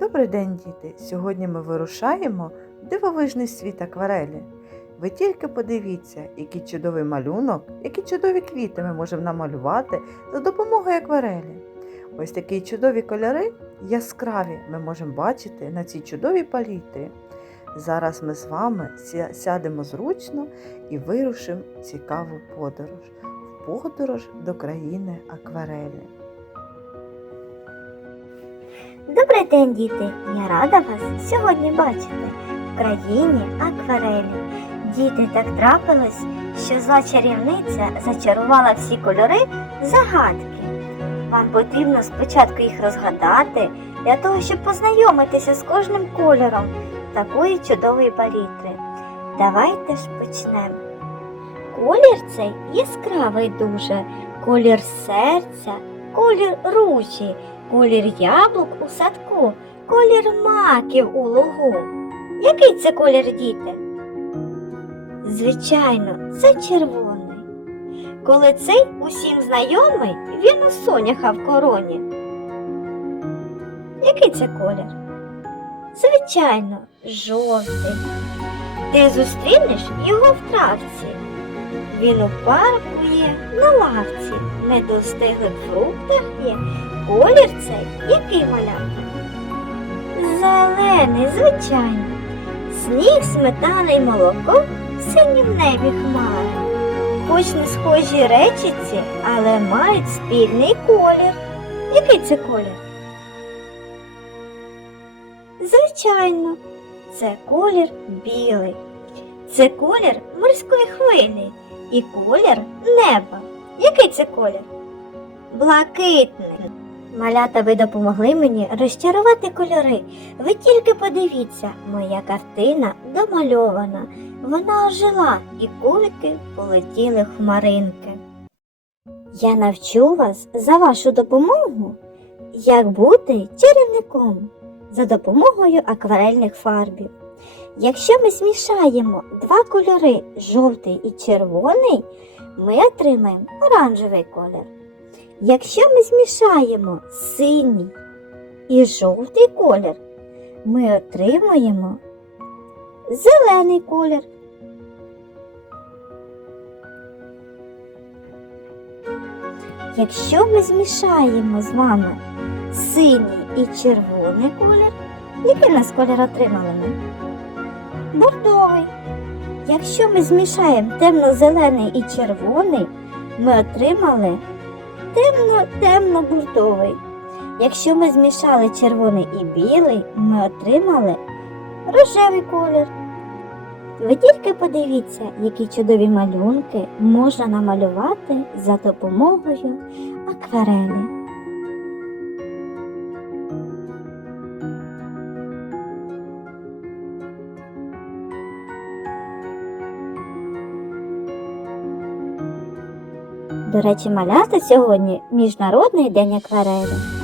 Добрий день, діти! Сьогодні ми вирушаємо в дивовижний світ акварелі. Ви тільки подивіться, який чудовий малюнок, які чудові квіти ми можемо намалювати за допомогою акварелі. Ось такі чудові кольори, яскраві, ми можемо бачити на цій чудовій палітрі. Зараз ми з вами сядемо зручно і вирушимо цікаву подорож. В подорож до країни акварелі. Добрий день, діти! Я рада вас сьогодні бачити в країні акварелі. Діти, так трапилось, що зла чарівниця зачарувала всі кольори загадки. Вам потрібно спочатку їх розгадати для того, щоб познайомитися з кожним кольором такої чудової палітри. Давайте ж почнемо. Колір цей яскравий дуже, колір серця, колір ружі, колір яблук у садку, колір маків у лугу. Який це колір, діти? Звичайно, це червоний. Коли цей усім знайомий, він у соняха в короні. Який це колір? Звичайно, жовтий. Ти зустрінеш його в травці. Він у парку є, на лавці, недостиглих фруктах є. Колір цей який малявка? Зелений, звичайно. Сніг, сметана й молоко в синім небі хмари. Хоч не схожі речиці, але мають спільний колір. Який це колір? Звичайно, це колір білий. Це колір морської хвилі і колір неба. Який це колір? Блакитний. Малята, ви допомогли мені розчарувати кольори. Ви тільки подивіться, моя картина домальована. Вона ожила і кульки полетіли хмаринки. Я навчу вас за вашу допомогу, як бути чарівником за допомогою акварельних фарбів. Якщо ми змішаємо два кольори жовтий і червоний, ми отримаємо оранжевий колір. Якщо ми змішаємо синій і жовтий колір, ми отримуємо зелений колір. Якщо ми змішаємо з вами синій і червоний колір, який нас колір отримали ми? Бордовий. Якщо ми змішаємо темно-зелений і червоний, ми отримали темно-темно-бурдовий. Якщо ми змішали червоний і білий, ми отримали рожевий колір. Ви тільки подивіться, які чудові малюнки можна намалювати за допомогою акварелі. До речі, малята сьогодні Міжнародний день акварелі.